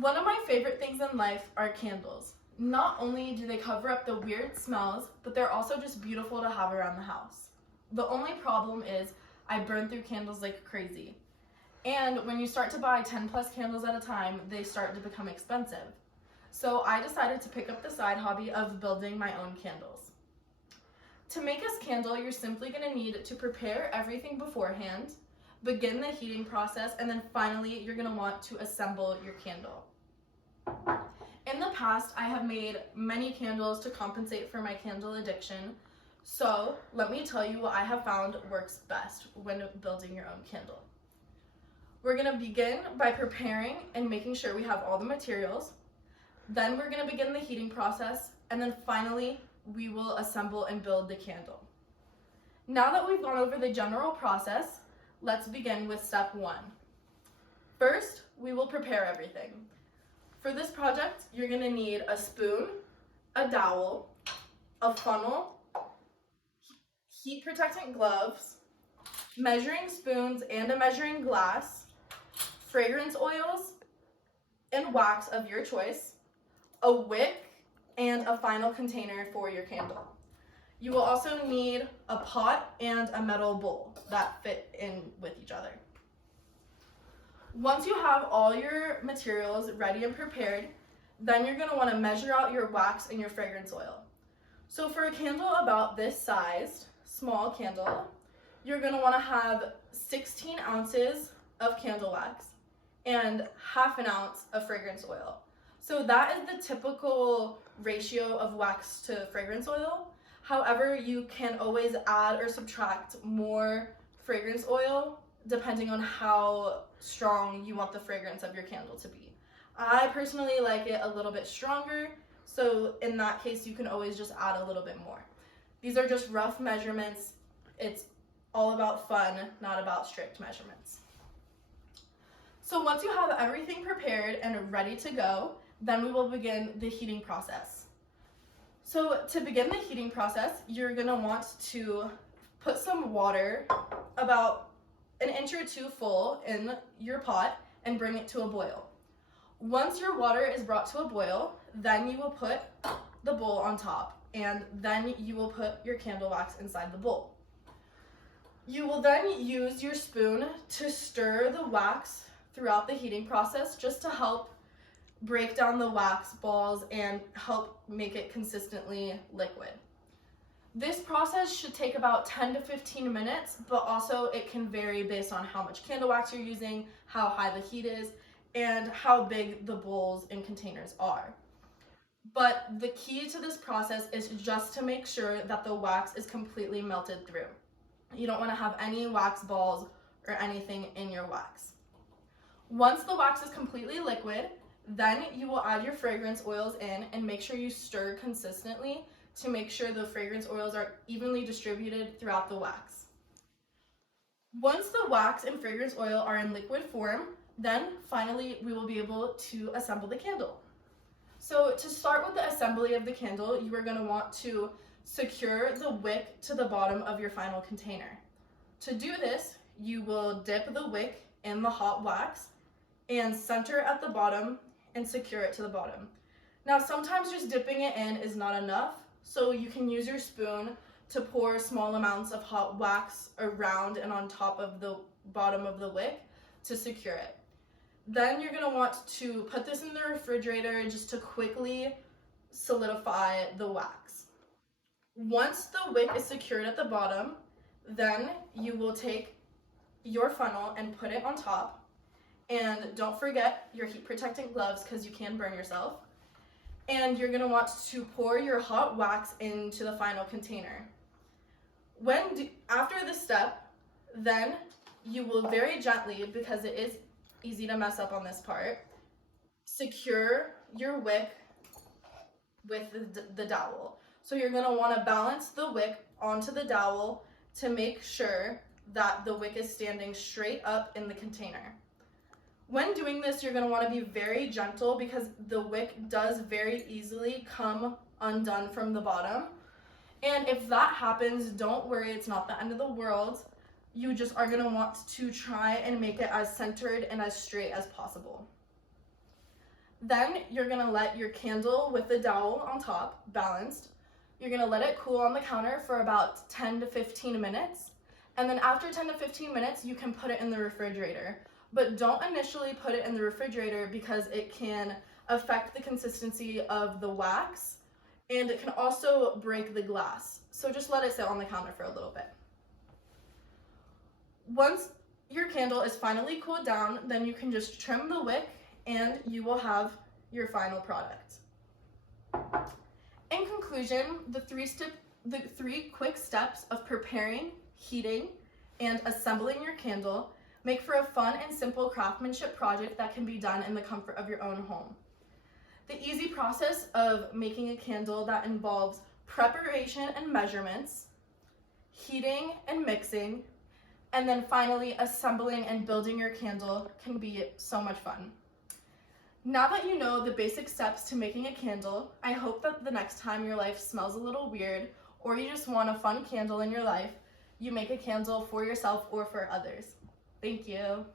One of my favorite things in life are candles. Not only do they cover up the weird smells, but they're also just beautiful to have around the house. The only problem is I burn through candles like crazy. And when you start to buy 10 plus candles at a time, they start to become expensive. So I decided to pick up the side hobby of building my own candles. To make this candle, you're simply going to need to prepare everything beforehand, begin the heating process, and then finally you're going to want to assemble your candle. In the past, I have made many candles to compensate for my candle addiction, so let me tell you what I have found works best when building your own candle. We're going to begin by preparing and making sure we have all the materials. Then we're going to begin the heating process, and then finally we will assemble and build the candle. Now that we've gone over the general process, let's begin with step 1. First, we will prepare everything. For this project, you're going to need a spoon, a dowel, a funnel, heat protectant gloves, measuring spoons and a measuring glass, fragrance oils and wax of your choice, a wick, and a final container for your candle. You will also need a pot and a metal bowl that fit in with each other. Once you have all your materials ready and prepared, then you're going to want to measure out your wax and your fragrance oil. So for a candle about this size, small candle, you're going to want to have 16 ounces of candle wax and half an ounce of fragrance oil. So that is the typical ratio of wax to fragrance oil. However, you can always add or subtract more fragrance oil depending on how strong you want the fragrance of your candle to be. I personally like it a little bit stronger, so in that case you can always just add a little bit more. These are just rough measurements. It's all about fun, not about strict measurements. So once you have everything prepared and ready to go, then we will begin the heating process. So to begin the heating process, you're going to want to put some water about an inch or two full in your pot and bring it to a boil. Once your water is brought to a boil, then you will put the bowl on top, and then you will put your candle wax inside the bowl. You will then use your spoon to stir the wax throughout the heating process just to help break down the wax balls and help make it consistently liquid. This process should take about 10 to 15 minutes, but also it can vary based on how much candle wax you're using, how high the heat is, and how big the bowls and containers are. But the key to this process is just to make sure that the wax is completely melted through. You don't want to have any wax balls or anything in your wax. Once the wax is completely liquid, then you will add your fragrance oils in and make sure you stir consistently to make sure the fragrance oils are evenly distributed throughout the wax. Once the wax and fragrance oil are in liquid form, then finally we will be able to assemble the candle. So to start with the assembly of the candle, you are going to want to secure the wick to the bottom of your final container. To do this, you will dip the wick in the hot wax and center at the bottom and secure it to the bottom. Now sometimes just dipping it in is not enough, so you can use your spoon to pour small amounts of hot wax around and on top of the bottom of the wick to secure it. Then you're going to want to put this in the refrigerator just to quickly solidify the wax. Once the wick is secured at the bottom, then you will take your funnel and put it on top. And don't forget your heat protectant gloves because you can burn yourself. And you're going to want to pour your hot wax into the final container. After this step, then you will very gently, because it is easy to mess up on this part, secure your wick with the dowel. So you're going to want to balance the wick onto the dowel to make sure that the wick is standing straight up in the container. When doing this, you're going to want to be very gentle because the wick does very easily come undone from the bottom. And if that happens, don't worry, it's not the end of the world. You just are going to want to try and make it as centered and as straight as possible. Then you're gonna let your candle with the dowel on top, balanced, you're gonna let it cool on the counter for about 10 to 15 minutes. And then after 10 to 15 minutes, you can put it in the refrigerator. But don't initially put it in the refrigerator because it can affect the consistency of the wax and it can also break the glass. So just let it sit on the counter for a little bit. Once your candle is finally cooled down, then you can just trim the wick and you will have your final product. In conclusion, the three quick steps of preparing, heating, and assembling your candle make for a fun and simple craftsmanship project that can be done in the comfort of your own home. The easy process of making a candle that involves preparation and measurements, heating and mixing, and then finally assembling and building your candle can be so much fun. Now that you know the basic steps to making a candle, I hope that the next time your life smells a little weird or you just want a fun candle in your life, you make a candle for yourself or for others. Thank you.